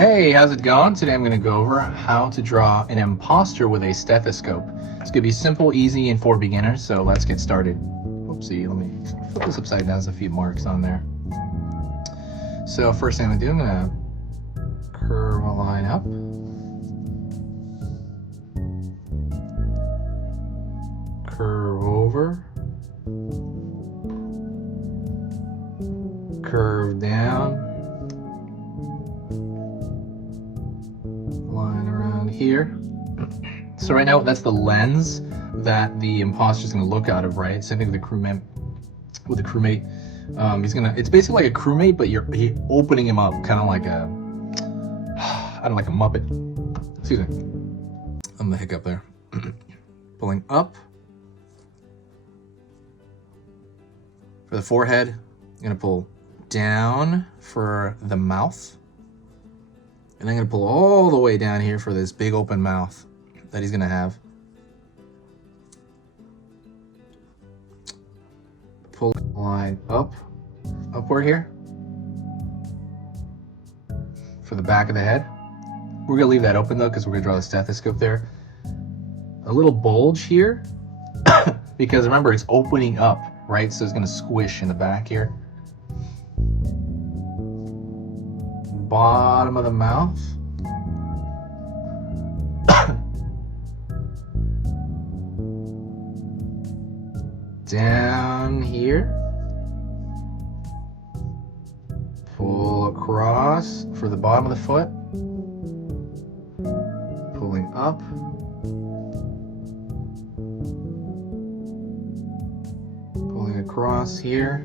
Hey, how's it going? Today I'm going to go over how to draw an imposter with a stethoscope. It's going to be simple, easy, and for beginners, so let's get started. Oopsie, let me flip this upside down. There's a few marks on there. So first thing I'm going to do, I'm going to curve a line up. Curve over. Curve down. Line around here. So right now that's the lens that the imposter is going to look out of, right? Same thing with the crewmate. It's basically like a crewmate, but you're opening him up, kind of like like a Muppet. Excuse me. I'm the hiccup there. Pulling up for the forehead. I'm gonna pull down for the mouth. And I'm going to pull all the way down here for this big open mouth that he's going to have. Pull the line upward here for the back of the head. We're going to leave that open though because we're going to draw the stethoscope there. A little bulge here because remember it's opening up, right? So it's going to squish in the back here. Bottom of the mouth. Down here. Pull across for the bottom of the foot. Pulling up. Pulling across here.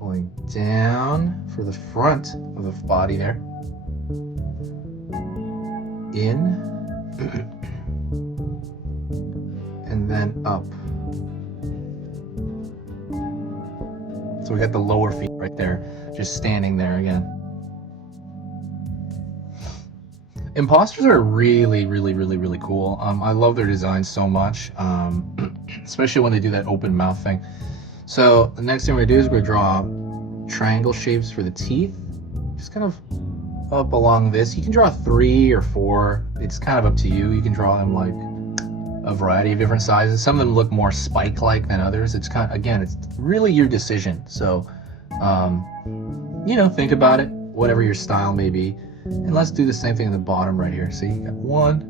Pulling down for the front of the body there. In. And then up. So we got the lower feet right there, just standing there again. Imposters are really cool. I love their design so much, especially when they do that open mouth thing. So the next thing we're gonna do is we're gonna draw triangle shapes for the teeth, just kind of up along this. You can draw 3 or 4. It's kind of up to you. You can draw them like a variety of different sizes. Some of them look more spike-like than others. It's kind of, again, it's really your decision. So, think about it, whatever your style may be. And let's do the same thing in the bottom right here. So you got 1,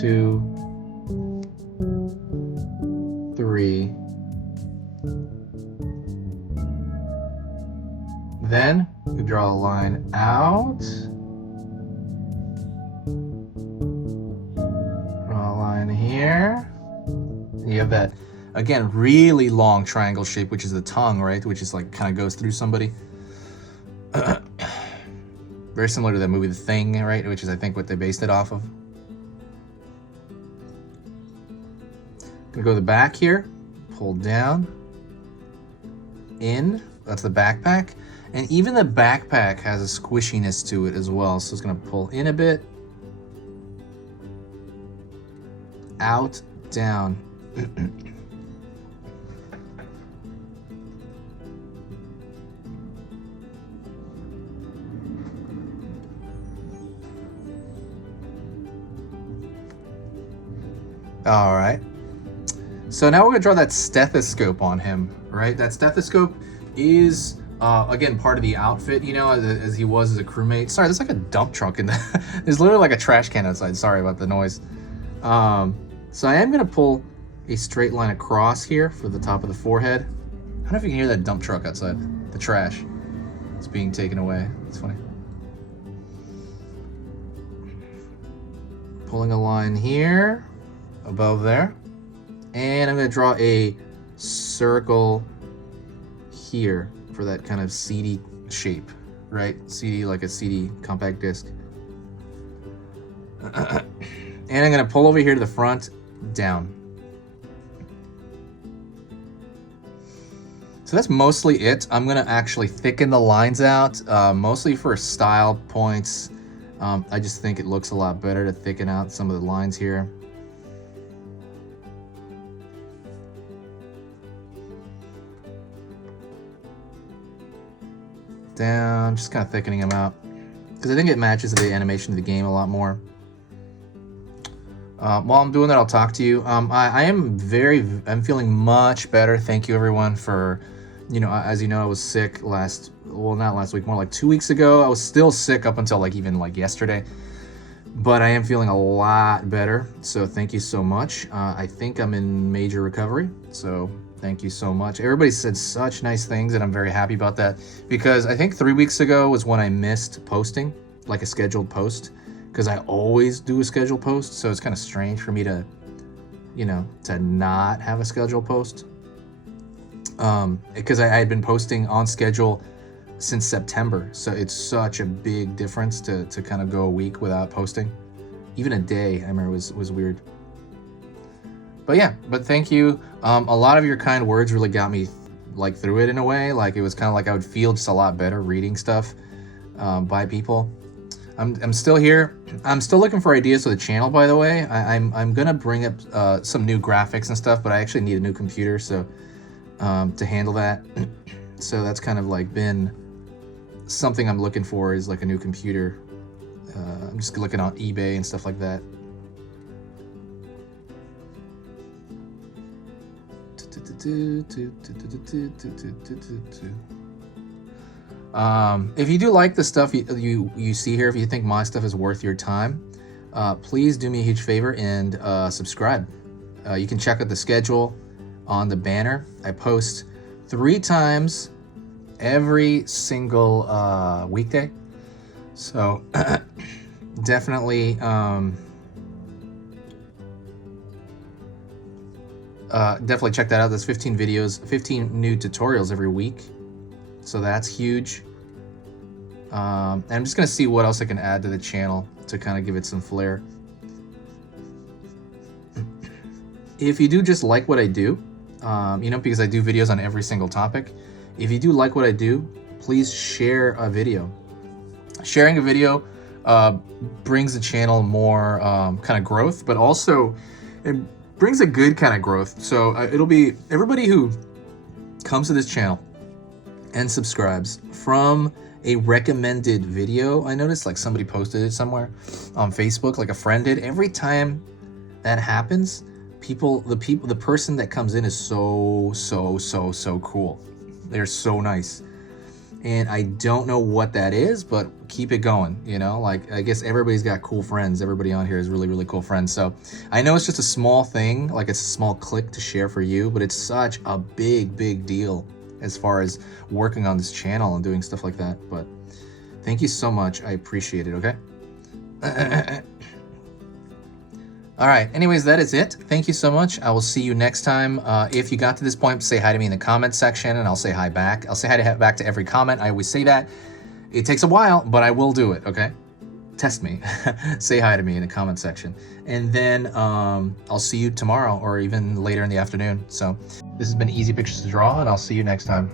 2, 3. Then we draw a line out. Draw a line here. You have that, again, really long triangle shape, which is the tongue, right? Which is like kind of goes through somebody. Very similar to that movie The Thing, right? Which is, I think, what they based it off of. Gonna go to the back here, pull down, in, that's the backpack. And even the backpack has a squishiness to it as well. So it's gonna pull in a bit, out, down. All right. So now we're gonna draw that stethoscope on him, right? That stethoscope is, again, part of the outfit, as he was as a crewmate. Sorry, there's like a dump truck in there. There's literally like a trash can outside. Sorry about the noise. So I am gonna pull a straight line across here for the top of the forehead. I don't know if you can hear that dump truck outside. The trash is being taken away. It's funny. Pulling a line here, above there. And I'm gonna draw a circle here for that kind of CD shape, right? CD, like a CD compact disc. And I'm gonna pull over here to the front, down. So that's mostly it. I'm gonna actually thicken the lines out, mostly for style points. I just think it looks a lot better to thicken out some of the lines here. down, just kind of thickening them out, because I think it matches the animation of the game a lot more. While I'm doing that, I'll talk to you. I'm feeling much better. Thank you everyone for, as you know, I was sick not last week, more like 2 weeks ago. I was still sick up until even yesterday, but I am feeling a lot better. So thank you so much. I think I'm in major recovery. So thank you so much. Everybody said such nice things, and I'm very happy about that, because I think 3 weeks ago was when I missed posting, like a scheduled post, because I always do a scheduled post. So it's kind of strange for me to, to not have a scheduled post. Because I had been posting on schedule since September. So it's such a big difference to kind of go a week without posting. Even a day, I remember, was weird. But yeah, thank you. A lot of your kind words really got me through it in a way. It was kind of like I would feel just a lot better reading stuff by people. I'm still here. I'm still looking for ideas for the channel, by the way. I'm gonna bring up some new graphics and stuff, but I actually need a new computer so to handle that. So that's kind of been something I'm looking for, is a new computer. I'm just looking on eBay and stuff like that. If you do like the stuff you see here, if you think my stuff is worth your time, please do me a huge favor and subscribe. You can check out the schedule on the banner. I post 3 times every single weekday, so definitely definitely check that out. There's 15 videos, 15 new tutorials every week, so that's huge. And I'm just gonna see what else I can add to the channel to kind of give it some flair. If you do just like what I do, because I do videos on every single topic, if you do like what I do, please share a video. Sharing a video brings the channel more kind of growth, but also it brings a good kind of growth. So it'll be everybody who comes to this channel and subscribes from a recommended video. I noticed somebody posted it somewhere on Facebook, a friend did. Every time that happens, the person that comes in is so cool. They're so nice. And I don't know what that is, but keep it going, I guess everybody's got cool friends. Everybody on here is really, really cool friends. So I know it's just a small thing, it's a small click to share for you, but it's such a big deal as far as working on this channel and doing stuff like that. But thank you so much. I appreciate it, okay? All right, anyways, that is it. Thank you so much. I will see you next time. If you got to this point, say hi to me in the comment section and I'll say hi back. I'll say hi back to every comment. I always say that. It takes a while, but I will do it, okay? Test me. Say hi to me in the comment section. And then I'll see you tomorrow or even later in the afternoon. So this has been Easy Pictures to Draw, and I'll see you next time.